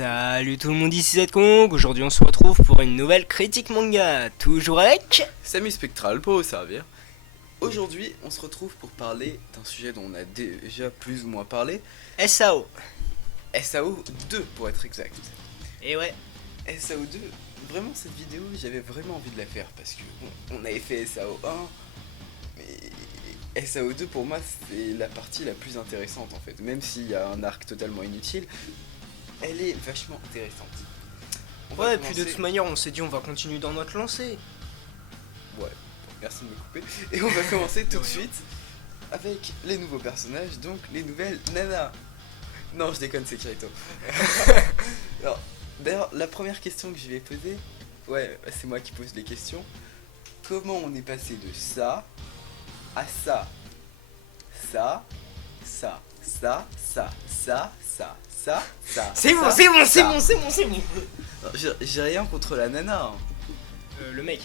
Salut tout le monde, ici ZKong. Aujourd'hui on se retrouve pour une nouvelle critique manga, toujours avec Samu Spectral pour vous servir. Aujourd'hui on se retrouve pour parler d'un sujet dont on a déjà plus ou moins parlé, SAO. SAO 2 pour être exact. Et ouais, SAO 2, vraiment cette vidéo j'avais vraiment envie de la faire parce que bon, on avait fait SAO 1, mais SAO 2 pour moi c'est la partie la plus intéressante en fait, même s'il y a un arc totalement inutile, elle est vachement intéressante. On va ouais, et puis de commencer- toute manière on s'est dit on va continuer dans notre lancée. Ouais, merci de me couper. Et on va commencer tout de rien. suite avec les nouveaux personnages, donc les nouvelles nanas. Non, je déconne, c'est Kirito. Alors, d'ailleurs, la première question que je vais poser, ouais, c'est moi qui pose les questions. Comment on est passé de ça à ça, ça, ça, ça, ça, ça, ça, ça, ça. C'est bon, ça, c'est bon, c'est ça. bon, c'est bon, c'est bon. Non, j'ai rien contre la nana. Hein. Le mec.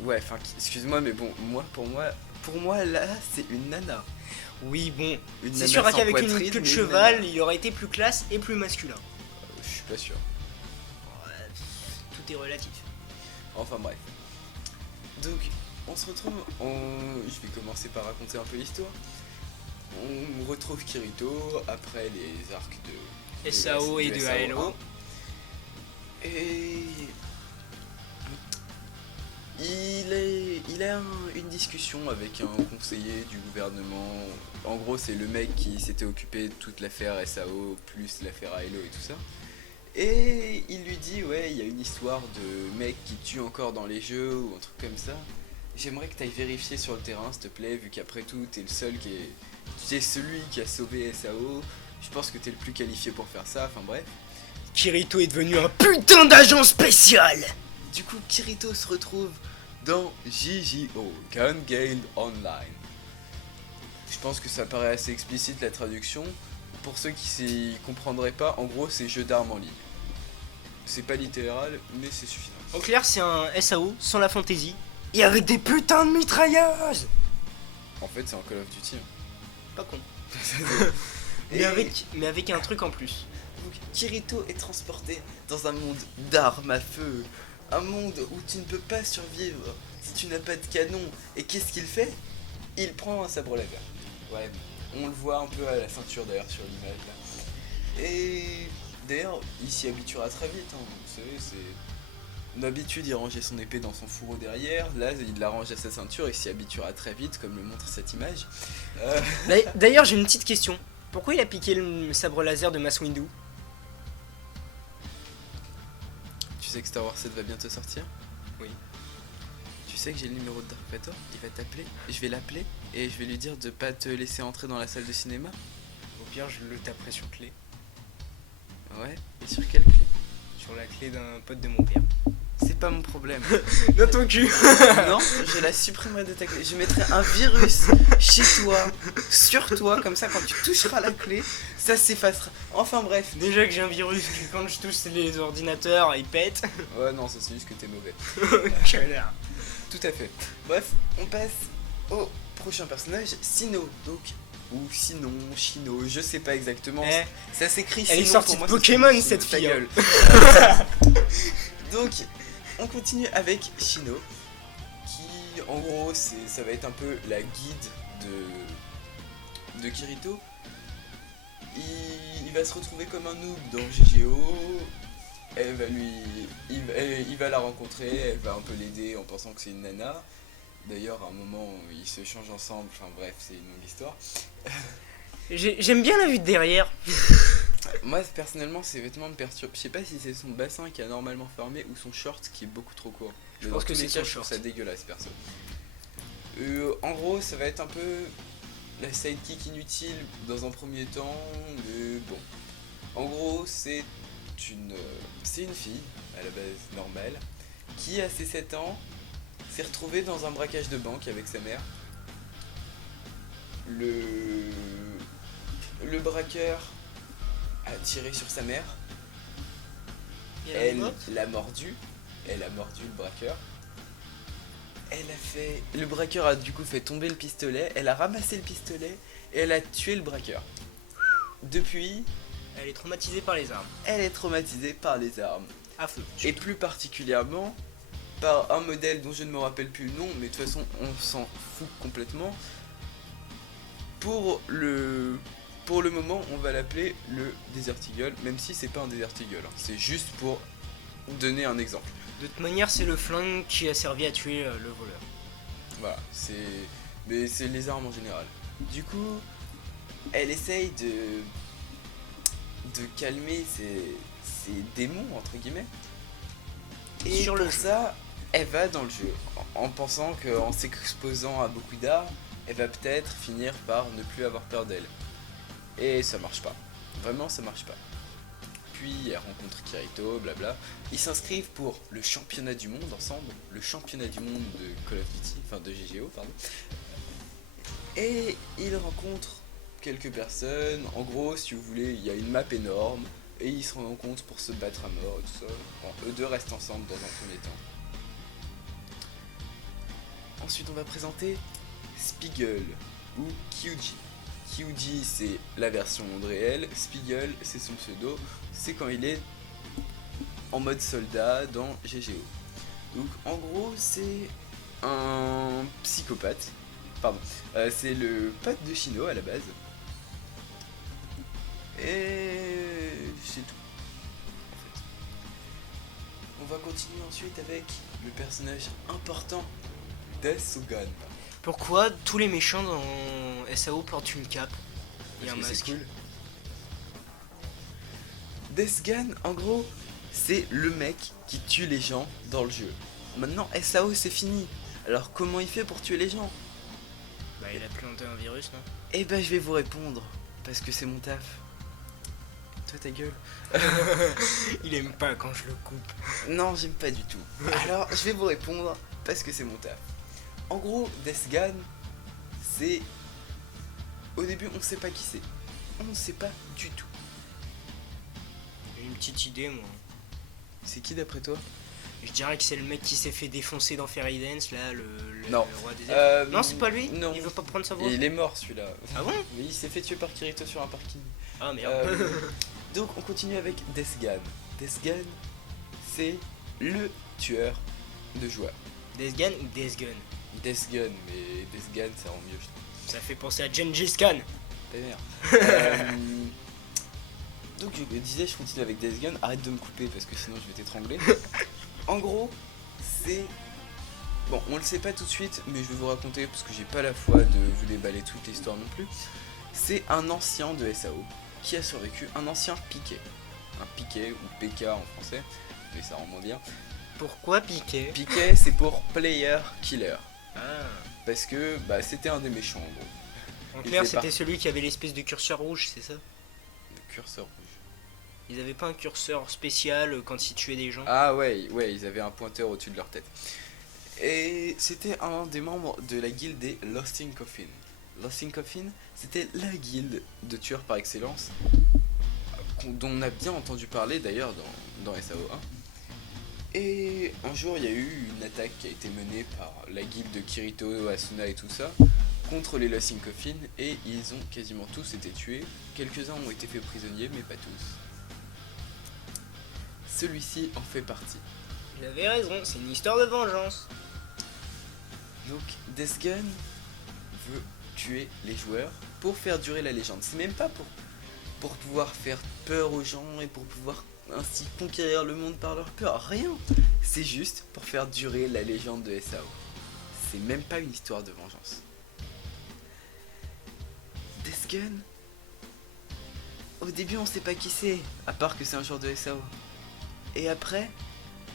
Ouais, enfin, excuse-moi, mais bon, pour moi, là, c'est une nana. Oui, bon, Une c'est nana sûr sans qu'avec une poitrine, queue de mais une cheval, nana. il aurait été plus classe et plus masculin. Je suis pas sûr. Ouais, tout est relatif. Enfin bref. Donc, on se retrouve. Je vais commencer par raconter un peu l'histoire. On retrouve Kirito après les arcs de SAO et de SAO ALO. 1. Et il a une discussion avec un conseiller du gouvernement. En gros, c'est le mec qui s'était occupé de toute l'affaire SAO plus l'affaire ALO et tout ça. Et il lui dit, ouais, il y a une histoire de mec qui tue encore dans les jeux ou un truc comme ça. J'aimerais que tu ailles vérifier sur le terrain, s'il te plaît, vu qu'après tout, t'es le seul qui est... Tu es celui qui a sauvé SAO. Je pense que t'es le plus qualifié pour faire ça, enfin bref. Kirito est devenu un putain d'agent spécial. Du coup, Kirito se retrouve dans JJO, Gun Game Online. Je pense que ça paraît assez explicite la traduction. Pour ceux qui s'y comprendraient pas, en gros, c'est jeu d'armes en ligne. C'est pas littéral, mais c'est suffisant. En clair, c'est un SAO sans la fantaisie et avec des putains de mitrailleuses. En fait, c'est un Call of Duty. Pas con. Et Mais avec un truc en plus. donc, Kirito est transporté dans un monde d'armes à feu. Un monde où tu ne peux pas survivre si tu n'as pas de canon. Et qu'est-ce qu'il fait? Il prend un sabre laser. Ouais, on le voit un peu à la ceinture d'ailleurs sur l'image là. Et d'ailleurs, il s'y habituera très vite. Hein. Vous savez, c'est... D'habitude, il rangeait son épée dans son fourreau derrière. Là, il la range à sa ceinture. Il s'y habituera très vite, comme le montre cette image. D'ailleurs, j'ai une petite question. Pourquoi il a piqué le sabre laser de Mass Windu? Tu sais que Star Wars 7 va bientôt sortir? Oui. Tu sais que j'ai le numéro de Dark Vador? Il va t'appeler. Je vais l'appeler et je vais lui dire de pas te laisser entrer dans la salle de cinéma. Au pire, je le taperai sur clé. Ouais. Et sur quelle clé? Sur la clé d'un pote de mon père. C'est pas mon problème. Dans ton cul. Non, je la supprimerai de ta clé. Je mettrai un virus chez toi, sur toi, comme ça quand tu toucheras la clé, ça s'effacera. Enfin bref. Déjà que j'ai un virus qui, quand je touche les ordinateurs, il pète. Ouais, non, ça c'est juste que t'es mauvais. Connard. Tout à fait. Bref, on passe au prochain personnage, Sino. Donc, ou sinon, Chino, je sais pas exactement. Eh, Ça s'écrit elle est Sinon, sortie pour de moi, ça Pokémon, s'écrit cette Chino, ta fille, gueule. Donc, on continue avec Chino, qui en gros, ça va être un peu la guide de Kirito. Il va se retrouver comme un noob dans GGO. Il va la rencontrer, elle va un peu l'aider en pensant que c'est une nana. D'ailleurs, à un moment, ils se changent ensemble. Enfin bref, c'est une longue histoire. J'aime bien la vue de derrière. Moi, personnellement, ses vêtements me perturbent. Je sais pas si c'est son bassin qui est anormalement fermé ou son short qui est beaucoup trop court. Je Mais pense dans que tous c'est les son cas, je trouve short. ça dégueulasse, perso. En gros, ça va être un peu la sidekick inutile dans un premier temps, mais bon. En gros, c'est une fille, à la base normale, qui, à ses 7 ans, s'est retrouvée dans un braquage de banque avec sa mère. Le braqueur a tiré sur sa mère. Elle l'a mordu. Elle a mordu le braqueur. Le braqueur a du coup fait tomber le pistolet. Elle a ramassé le pistolet et elle a tué le braqueur. Depuis, Elle est traumatisée par les armes. Elle est traumatisée par les armes. À feu. Et plus particulièrement par un modèle dont je ne me rappelle plus le nom, mais de toute façon on s'en fout complètement. Pour le moment, on va l'appeler le Desert Eagle, même si c'est pas un Desert Eagle, hein. C'est juste pour donner un exemple. De toute manière, c'est le flingue qui a servi à tuer le voleur. Voilà, mais c'est les armes en général. Du coup, elle essaye de calmer ses démons, entre guillemets. Et Sur le pour jeu. ça, elle va dans le jeu, en pensant qu'en s'exposant à beaucoup d'armes, elle va peut-être finir par ne plus avoir peur d'elle. Et ça marche pas. Vraiment, ça marche pas. Puis elle rencontre Kirito, blabla. Ils s'inscrivent pour le championnat du monde ensemble, le championnat du monde de Call of Duty, enfin de GGO, pardon. Et ils rencontrent quelques personnes. En gros, si vous voulez, il y a une map énorme et ils se rencontrent pour se battre à mort et tout ça. Bon, eux deux restent ensemble dans un premier temps. Ensuite, on va présenter Spiegel ou Kyuji. Kyuji, c'est la version monde réel. Spiegel, c'est son pseudo. C'est quand il est en mode soldat dans GGO. Donc, en gros, c'est un psychopathe. Pardon. C'est le pote de Shino à la base. Et c'est tout. En fait. On va continuer ensuite avec le personnage important d'Asugan. Pourquoi tous les méchants dans SAO portent une cape et un Parce que masque? c'est cool. Deathgun, en gros, c'est le mec qui tue les gens dans le jeu. Maintenant, SAO, c'est fini. Alors, comment il fait pour tuer les gens? Bah, il a planté un virus, non? Eh ben, je vais vous répondre. Parce que c'est mon taf. Toi, ta gueule. Il aime pas quand je le coupe. Non, j'aime pas du tout. Alors, je vais vous répondre parce que c'est mon taf. En gros, Deathgun, c'est... Au début, on sait pas qui c'est. On ne sait pas du tout. J'ai une petite idée, moi. C'est qui d'après toi? Je dirais que c'est le mec qui s'est fait défoncer dans Fairy Dance, là, le Non. roi des elfes. Non, c'est pas lui. Non. Il veut pas prendre sa voix. Et il est mort celui-là. Ah bon? Oui, il s'est fait tuer par Kirito sur un parking. Ah merde. Donc on continue avec Deathgun. Deathgun, c'est le tueur de joueurs. Death Gun ou Death Gun? Deathgun, mais Deathgun ça rend mieux, je trouve. Ça fait penser à Gengis Khan. Ta mère. Donc je disais, je continue avec Deathgun. Arrête de me couper parce que sinon je vais t'étrangler. En gros, c'est... Bon, on le sait pas tout de suite, mais je vais vous raconter parce que j'ai pas la foi de vous déballer toute l'histoire non plus. C'est un ancien de SAO qui a survécu, un ancien piquet. Un piquet ou PK en français, mais ça rend moins bien. Pourquoi piquer? Piquet, c'est pour player killer. Ah. Parce que bah, c'était un des méchants en gros. En Il clair, fait c'était celui qui avait l'espèce de curseur rouge, c'est ça? Le curseur rouge. Ils avaient pas un curseur spécial quand ils tuaient des gens? Ah ouais, ils avaient un pointeur au-dessus de leur tête. Et c'était un des membres de la guilde des Lost in Coffin. Lost in Coffin, c'était la guilde de tueurs par excellence, dont on a bien entendu parler d'ailleurs dans SAO 1. Et un jour, il y a eu une attaque qui a été menée par la guilde de Kirito, Asuna et tout ça, contre les Lost in Coffin, et ils ont quasiment tous été tués. Quelques-uns ont été faits prisonniers, mais pas tous. Celui-ci en fait partie. J'avais raison, c'est une histoire de vengeance. Donc Deathgun veut tuer les joueurs pour faire durer la légende. C'est même pas pour pouvoir faire peur aux gens et pour pouvoir ainsi conquérir le monde par leur peur. Rien. C'est juste pour faire durer la légende de SAO. C'est même pas une histoire de vengeance. Deathgun, au début on sait pas qui c'est, à part que c'est un joueur de SAO. Et après,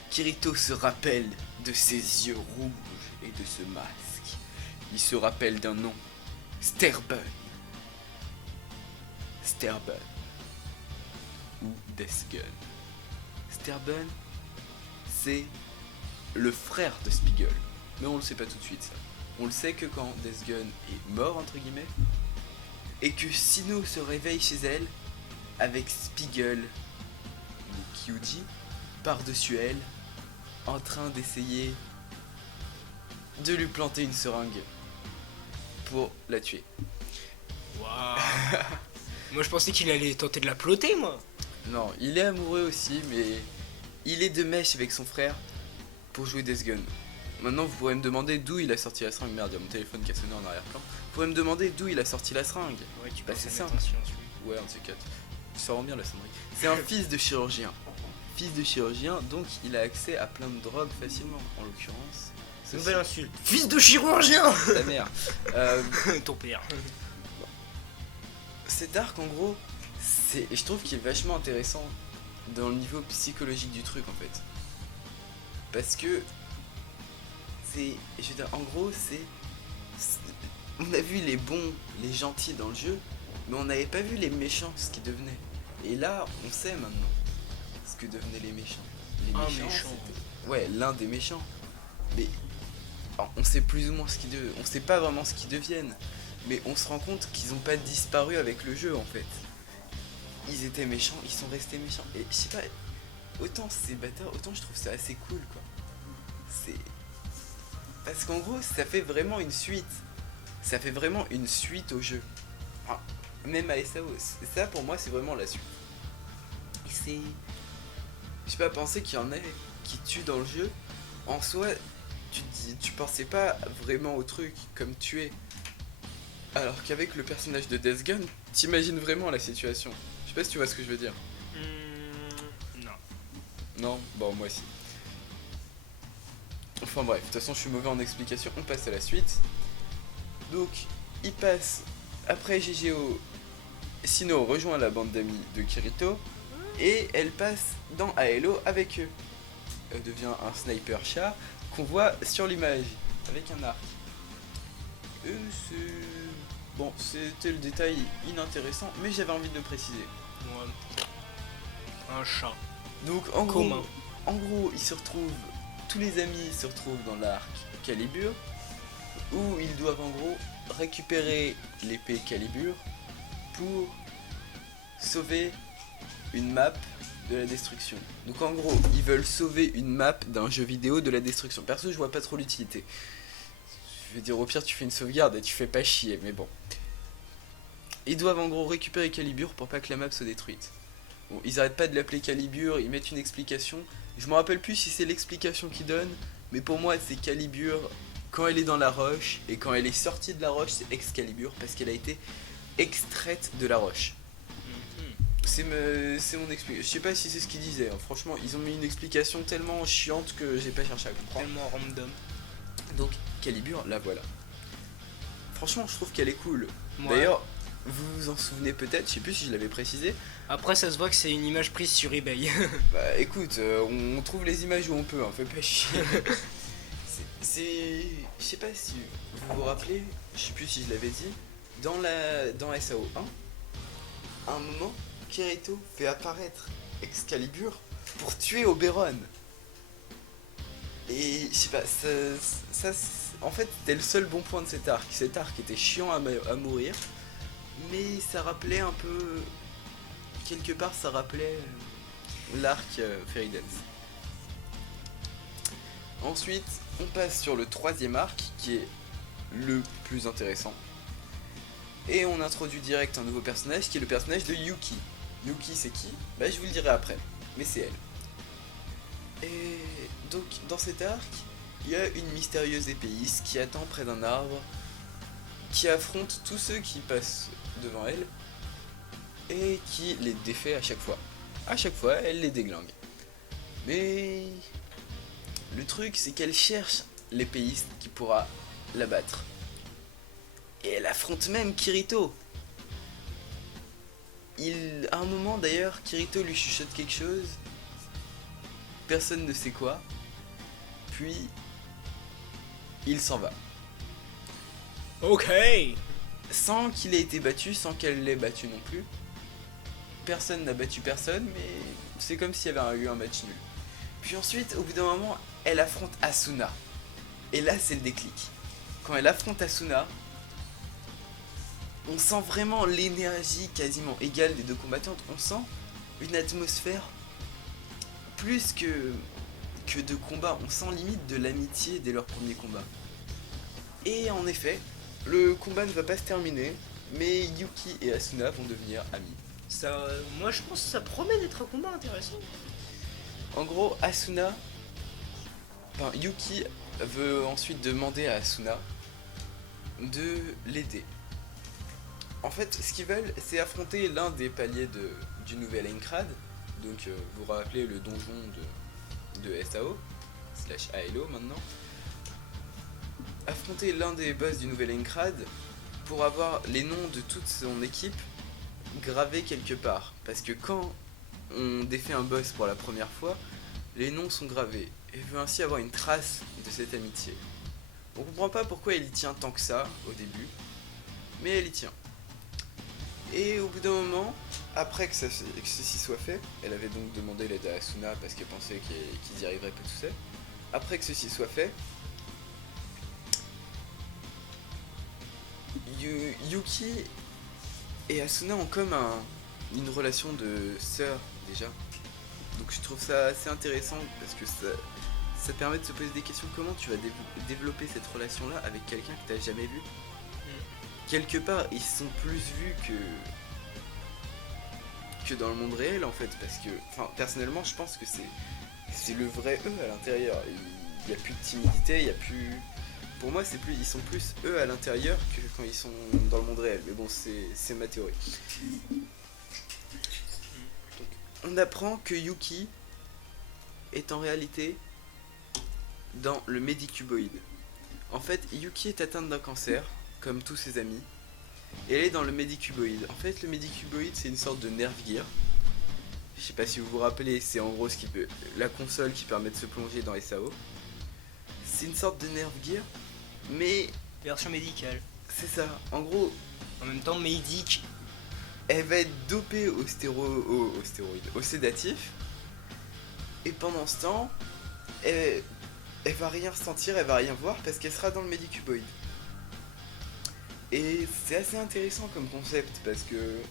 Kirito se rappelle de ses yeux rouges et de ce masque. Il se rappelle d'un nom, Sterbun. Sterbun. Ou Deathgun. Sterbun, c'est le frère de Spiegel. Mais on le sait pas tout de suite ça. On le sait que quand Deathgun est mort entre guillemets, et que Sino se réveille chez elle avec Spiegel ou Kyuji par-dessus elle, en train d'essayer de lui planter une seringue pour la tuer. Waouh. Moi je pensais qu'il allait tenter de la ploter, moi. Non, il est amoureux aussi, mais il est de mèche avec son frère pour jouer Death Gun. Maintenant, vous pourrez me demander d'où il a sorti la seringue. Merde, il y a mon téléphone qui a sonné en arrière-plan. Vous pourrez me demander d'où il a sorti la seringue. Ouais, tu Bah, passes c'est à simple. mettre en silencieux. Ouais, un de ces quatre. Ça rend bien la sonnerie. C'est un fils de chirurgien. Fils de chirurgien, donc il a accès à plein de drogues facilement. En l'occurrence, ceci. Nouvelle insulte. Fils de chirurgien. Ta mère. Ton père. Cet arc, en gros, je trouve qu'il est vachement intéressant dans le niveau psychologique du truc, en fait. Parce que je veux dire, en gros, on a vu les bons, les gentils dans le jeu, mais on n'avait pas vu les méchants, ce qu'ils devenaient. Et là, on sait maintenant ce que devenaient les méchants. Les Un méchants, méchant. ouais, l'un des méchants. Mais alors, on sait plus ou moins ce qu'ils deviennent. On sait pas vraiment ce qu'ils deviennent. Mais on se rend compte qu'ils ont pas disparu avec le jeu, en fait. Ils étaient méchants, ils sont restés méchants. Et je sais pas, autant ces bâtards, autant je trouve ça assez cool, quoi. Parce qu'en gros, ça fait vraiment une suite. Ça fait vraiment une suite au jeu. Enfin, même à SAO. Ça, pour moi, c'est vraiment la suite. Et c'est... Je sais pas, penser qu'il y en a qui tuent dans le jeu. En soi, tu pensais pas vraiment au truc comme tuer. Alors qu'avec le personnage de Death Gun, t'imagines vraiment la situation. Je sais pas si tu vois ce que je veux dire. Non. Non? Bon, moi aussi. Enfin bref, de toute façon je suis mauvais en explication, on passe à la suite. Donc, il passe, après GGO, Sino rejoint la bande d'amis de Kirito, et elle passe dans Halo avec eux. Elle devient un sniper chat qu'on voit sur l'image, avec un arc. Et bon, c'était le détail inintéressant, mais j'avais envie de le préciser. Ouais. Un chat. Donc Commun. en gros, ils se retrouvent, tous les amis se retrouvent dans l'arc Calibur, où ils doivent en gros récupérer l'épée Calibur pour sauver une map de la destruction. Donc en gros, ils veulent sauver une map d'un jeu vidéo de la destruction. Perso, je vois pas trop l'utilité. Je veux dire, au pire, tu fais une sauvegarde et tu fais pas chier, mais bon. Ils doivent en gros récupérer Calibur pour pas que la map soit détruite. Bon, ils arrêtent pas de l'appeler Calibur, ils mettent une explication. Je me rappelle plus si c'est l'explication qu'ils donnent, mais pour moi c'est Calibur quand elle est dans la roche, et quand elle est sortie de la roche c'est Excalibur parce qu'elle a été extraite de la roche. C'est mon explication. Je sais pas si c'est ce qu'ils disaient, hein. Franchement ils ont mis une explication tellement chiante que j'ai pas cherché à comprendre. Tellement random. Donc Calibur, la voilà. Franchement je trouve qu'elle est cool. Ouais. D'ailleurs, vous vous en souvenez peut-être, je sais plus si je l'avais précisé. Après, ça se voit que c'est une image prise sur eBay. Bah écoute, on trouve les images où on peut, hein, fais pas chier. Je sais pas si vous vous rappelez, je sais plus si je l'avais dit, dans SAO 1, à un moment, Kirito fait apparaître Excalibur pour tuer Oberon. Et je sais pas, en fait c'était le seul bon point de cet arc. Cet arc était chiant à mourir, mais ça rappelait un peu... Quelque part ça rappelait l'arc Fairy Dance. Ensuite on passe sur le troisième arc qui est le plus intéressant. Et on introduit direct un nouveau personnage qui est le personnage de Yuki. Yuki c'est qui? Bah je vous le dirai après, mais c'est elle. Et donc dans cet arc, il y a une mystérieuse épéiste qui attend près d'un arbre, qui affronte tous ceux qui passent devant elle, et qui les défait à chaque fois. À chaque fois, elle les déglingue. Mais le truc, c'est qu'elle cherche l'épéiste qui pourra la battre. Et elle affronte même Kirito. À un moment d'ailleurs, Kirito lui chuchote quelque chose. Personne ne sait quoi. Puis, il s'en va. Ok. Sans qu'il ait été battu, sans qu'elle l'ait battu non plus. Personne n'a battu personne, mais c'est comme s'il y avait eu un match nul. Puis ensuite, au bout d'un moment, elle affronte Asuna. Et là, c'est le déclic. Quand elle affronte Asuna, on sent vraiment l'énergie quasiment égale des deux combattantes. On sent une atmosphère plus que de combat. On sent limite de l'amitié dès leur premier combat. Et en effet, le combat ne va pas se terminer. Mais Yuki et Asuna vont devenir amis. Ça, moi je pense que ça promet d'être un combat intéressant. En gros, Yuki veut ensuite demander à Asuna de l'aider. En fait, ce qu'ils veulent, c'est affronter l'un des paliers du nouvel Aincrad. Donc, vous vous rappelez le donjon de SAO, / ALO maintenant. Affronter l'un des boss du nouvel Aincrad pour avoir les noms de toute son équipe gravés quelque part. Parce que quand on défait un boss pour la première fois, les noms sont gravés. Et veut ainsi avoir une trace de cette amitié. On comprend pas pourquoi elle y tient tant que ça au début, mais elle y tient. Et au bout d'un moment, après que ceci soit fait, elle avait donc demandé l'aide à Asuna parce qu'elle pensait qu'ils y arriveraient pas tout seul. Après que ceci soit fait, Yuki et Asuna ont comme une relation de sœur déjà. Donc je trouve ça assez intéressant parce que ça permet de se poser des questions. Comment tu vas développer cette relation là avec quelqu'un que tu n'as jamais vu. Quelque part ils sont plus vus que dans le monde réel en fait, parce que personnellement je pense que c'est le vrai eux à l'intérieur. Il n'y a plus de timidité, il y a plus... Pour moi ils sont plus eux à l'intérieur que quand ils sont dans le monde réel, mais bon c'est ma théorie. On apprend que Yuki est en réalité dans le Medicuboid. En fait, Yuki est atteinte d'un cancer, comme tous ses amis, et elle est dans le Medicuboid. En fait, le Medicuboid, c'est une sorte de Nerve Gear. Je sais pas si vous vous rappelez, c'est en gros la console qui permet de se plonger dans SAO. C'est une sorte de Nerve Gear, mais... Version médicale. C'est ça, en gros... En même temps, médic. Elle va être dopée au stéroïde, au sédatif. Et pendant ce temps, elle va rien ressentir, elle va rien voir parce qu'elle sera dans le Medicuboid. Et c'est assez intéressant comme concept parce que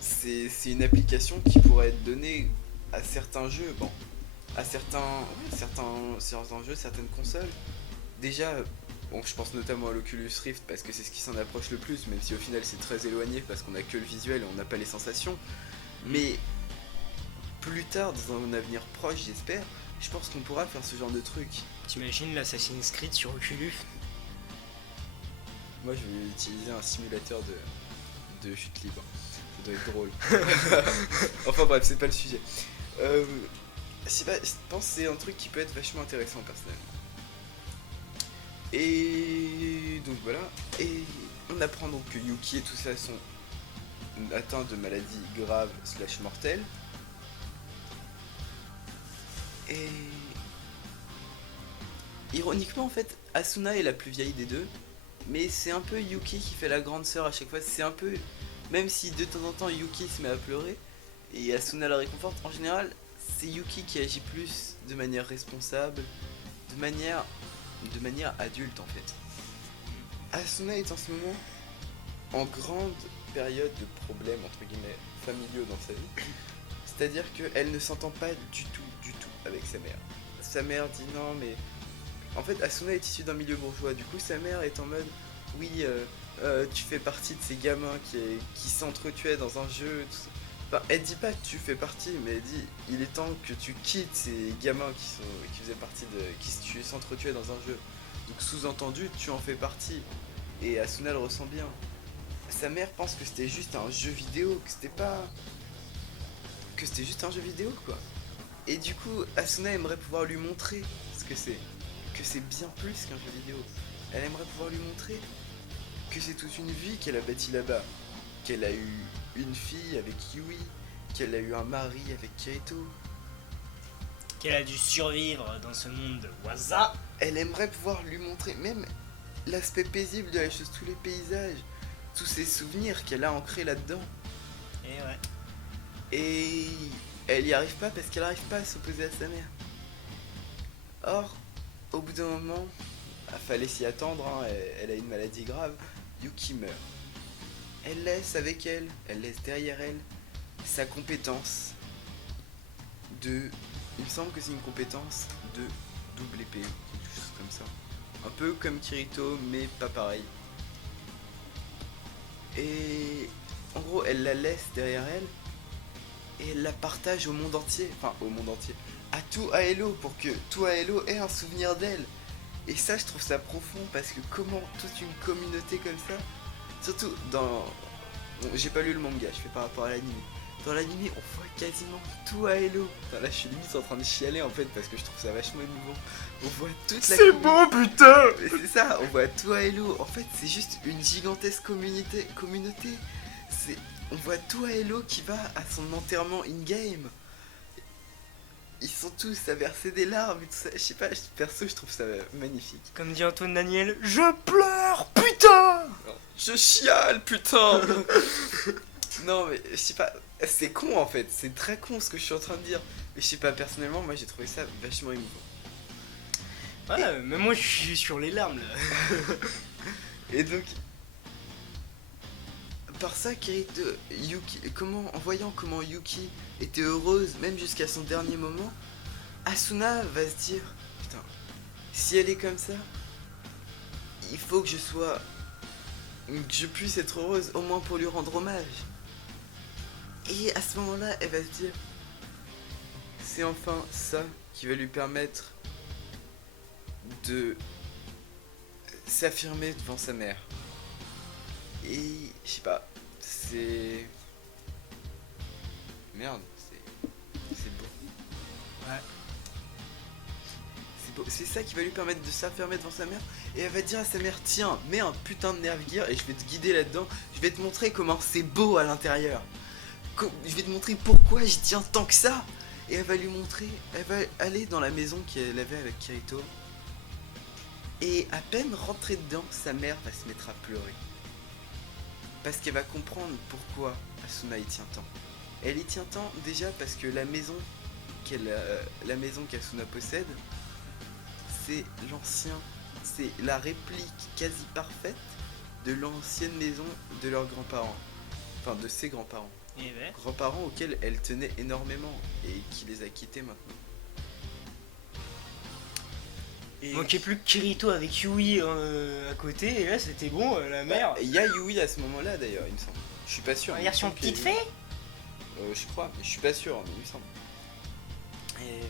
c'est une application qui pourrait être donnée à certains jeux, à certains jeux, certaines consoles. Déjà, je pense notamment à l'Oculus Rift parce que c'est ce qui s'en approche le plus, même si au final c'est très éloigné parce qu'on a que le visuel et on n'a pas les sensations. Mais plus tard, dans un avenir proche j'espère, je pense qu'on pourra faire ce genre de truc. T'imagines l'Assassin's Creed sur Oculus? Moi je vais utiliser un simulateur de chute libre, ça doit être drôle. Enfin bref, c'est pas le sujet. Je pense que c'est un truc qui peut être vachement intéressant personnellement. Et donc voilà, et on apprend donc que Yuki et tout ça sont atteints de maladies graves / mortelles. Et ironiquement en fait, Asuna est la plus vieille des deux, mais c'est un peu Yuki qui fait la grande sœur à chaque fois. C'est un peu, même si de temps en temps Yuki se met à pleurer et Asuna la réconforte, en général c'est Yuki qui agit plus de manière responsable, de manière adulte en fait. Asuna est en ce moment en grande période de problèmes entre guillemets familiaux dans sa vie. C'est-à-dire qu'elle ne s'entend pas du tout avec sa mère. Sa mère dit non mais... En fait Asuna est issue d'un milieu bourgeois, du coup sa mère est en mode oui tu fais partie de ces gamins qui s'entretuaient dans un jeu. Enfin, elle dit pas que tu fais partie, mais elle dit il est temps que tu quittes ces gamins qui faisaient partie qui s'entretuaient dans un jeu. Donc sous-entendu tu en fais partie. Et Asuna le ressent bien. Sa mère pense que c'était juste un jeu vidéo, que c'était juste un jeu vidéo quoi. Et du coup Asuna aimerait pouvoir lui montrer ce que c'est. Que c'est bien plus qu'un jeu vidéo. Elle aimerait pouvoir lui montrer que c'est toute une vie qu'elle a bâtie là-bas. Qu'elle a eu une fille avec Yui, qu'elle a eu un mari avec Kaito. Qu'elle a dû survivre dans ce monde de Waza. Elle aimerait pouvoir lui montrer même l'aspect paisible de la chose, tous les paysages, tous ces souvenirs qu'elle a ancrés là-dedans. Et ouais. Et elle y arrive pas parce qu'elle arrive pas à s'opposer à sa mère. Or, au bout d'un moment, il fallait s'y attendre, hein, elle a une maladie grave, Yuki meurt. Elle laisse avec elle laisse derrière elle sa compétence il me semble que c'est une compétence de double épée, quelque chose comme ça. Un peu comme Kirito, mais pas pareil. Et en gros, elle la laisse derrière elle et elle la partage au monde entier. Enfin, au monde entier. À tout Aelo pour que tout Aelo ait un souvenir d'elle. Et ça, je trouve ça profond parce que comment toute une communauté comme ça, surtout dans. Bon, j'ai pas lu le manga, je fais par rapport à l'anime. Dans l'anime, on voit quasiment tout Aelo. Enfin, là, je suis limite en train de chialer en fait parce que je trouve ça vachement émouvant. On voit toute la. C'est beau, putain. C'est ça, on voit tout Aelo. En fait, c'est juste une gigantesque communauté. On voit tout Aelo qui va à son enterrement in-game. Ils sont tous à verser des larmes et tout ça. Je sais pas, perso, je trouve ça magnifique. Comme dit Antoine Daniel, je pleure, putain. Je chiale, putain. Non, mais je sais pas, c'est con en fait. C'est très con ce que je suis en train de dire. Mais je sais pas, personnellement, moi j'ai trouvé ça vachement émouvant. Ouais, mais moi je suis sur les larmes là. Et donc, par ça, Kirito, Yuki, en voyant comment Yuki était heureuse, même jusqu'à son dernier moment, Asuna va se dire, putain, si elle est comme ça, il faut que je puisse être heureuse, au moins pour lui rendre hommage. Et à ce moment-là, elle va se dire, c'est enfin ça qui va lui permettre de s'affirmer devant sa mère. Et je sais pas, c'est. Merde, c'est beau. Ouais. C'est beau. C'est ça qui va lui permettre de s'affirmer devant sa mère. Et elle va dire à sa mère, tiens, mets un putain de nerf gear et je vais te guider là-dedans. Je vais te montrer comment c'est beau à l'intérieur. Je vais te montrer pourquoi j'y tiens tant que ça. Et elle va lui montrer, elle va aller dans la maison qu'elle avait avec Kirito. Et à peine rentrée dedans, sa mère va se mettre à pleurer. Parce qu'elle va comprendre pourquoi Asuna y tient tant. Elle y tient tant déjà parce que la maison qu'Asuna possède, c'est la réplique quasi parfaite de l'ancienne maison de leurs grands-parents. Enfin, de ses grands-parents. Et ouais. Grands-parents auxquels elle tenait énormément et qui les a quittés maintenant. Et Manquait plus que Kirito avec Yui à côté, et là c'était bon, la mère. il y a Yui à ce moment-là d'ailleurs, il me semble. Je suis pas sûr. Regarde son petite fée. Je crois, mais je suis pas sûr, mais il me semble. Et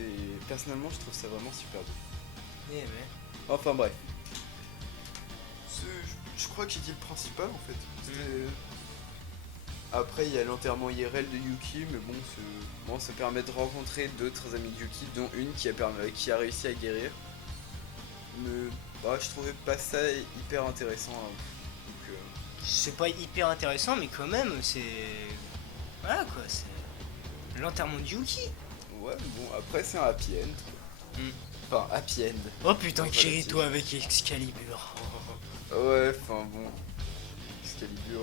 ouais, personnellement, je trouve ça vraiment super beau. Et ouais. Enfin bref. Je crois que j'ai dit le principal en fait. Après, il y a l'enterrement IRL de Yuki, mais bon, ça permet de rencontrer d'autres amis de Yuki, dont une qui a réussi à guérir. Mais je trouvais pas ça hyper intéressant. Hein. Donc, C'est pas hyper intéressant, mais quand même, c'est. Voilà quoi, c'est. L'enterrement de Yuki. ouais, bon, après, c'est un happy end. Mm. Enfin, happy end. Oh putain, Relatif. Kirito avec Excalibur. Ouais, enfin bon. Excalibur.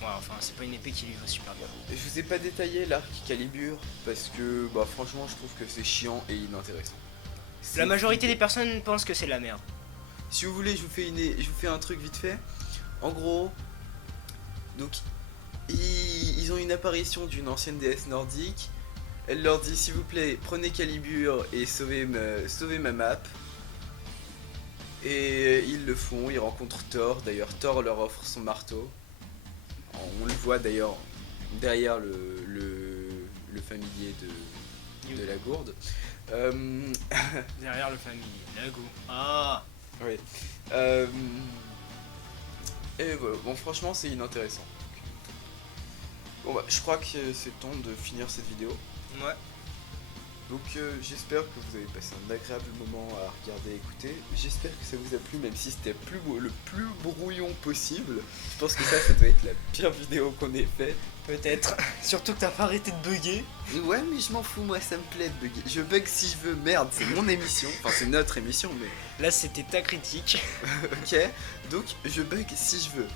Ouais, enfin, c'est pas une épée qui lui va super bien. Et je vous ai pas détaillé l'arc Calibur parce que franchement je trouve que c'est chiant et inintéressant. La majorité des personnes pensent que c'est de la merde. Si vous voulez, je vous fais un truc vite fait. En gros, donc ils ont une apparition d'une ancienne déesse nordique. Elle leur dit s'il vous plaît, prenez Calibur et sauvez ma map. Et ils le font, ils rencontrent Thor. D'ailleurs, Thor leur offre son marteau. On le voit d'ailleurs derrière le familier de la gourde. Derrière le familier, Lago. Ah. Oui. Et voilà, bon franchement c'est inintéressant. Bon je crois que c'est temps de finir cette vidéo. Ouais. Donc j'espère que vous avez passé un agréable moment à regarder et écouter. J'espère que ça vous a plu, même si c'était le plus brouillon possible. Je pense que ça doit être la pire vidéo qu'on ait fait. Peut-être. Surtout que t'as pas arrêté de bugger. Ouais mais je m'en fous, moi ça me plaît de bugger. Je bug si je veux, merde, c'est mon émission. Enfin c'est notre émission mais... Là c'était ta critique. Ok, donc je bug si je veux.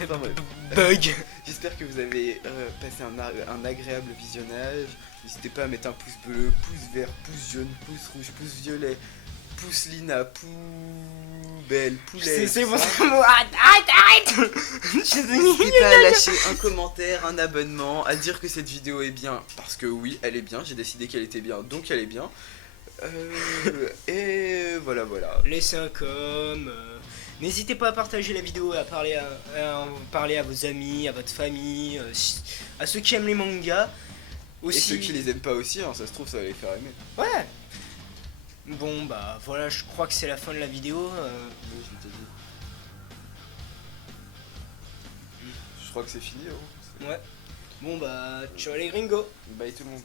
Enfin, bref. Bug. J'espère que vous avez passé un agréable visionnage. N'hésitez pas à mettre un pouce bleu, pouce vert, pouce jaune, pouce rouge, pouce violet, pouce lina, poubelle, poulet. C'est bon, c'est bon. Arrête. N'hésitez pas à lâcher un commentaire, un abonnement, à dire que cette vidéo est bien. Parce que oui, elle est bien. J'ai décidé qu'elle était bien, donc elle est bien. Et voilà. Laissez un com. N'hésitez pas à partager la vidéo, à en parler à vos amis, à votre famille, à ceux qui aiment les mangas. Aussi... Et ceux qui les aiment pas aussi, hein, ça se trouve ça va les faire aimer. Ouais. Bon bah voilà, je crois que c'est la fin de la vidéo. Oui, je l'ai déjà dit. Je crois que c'est fini. Oh. Ouais. Bon bah ciao les gringos. Bye tout le monde.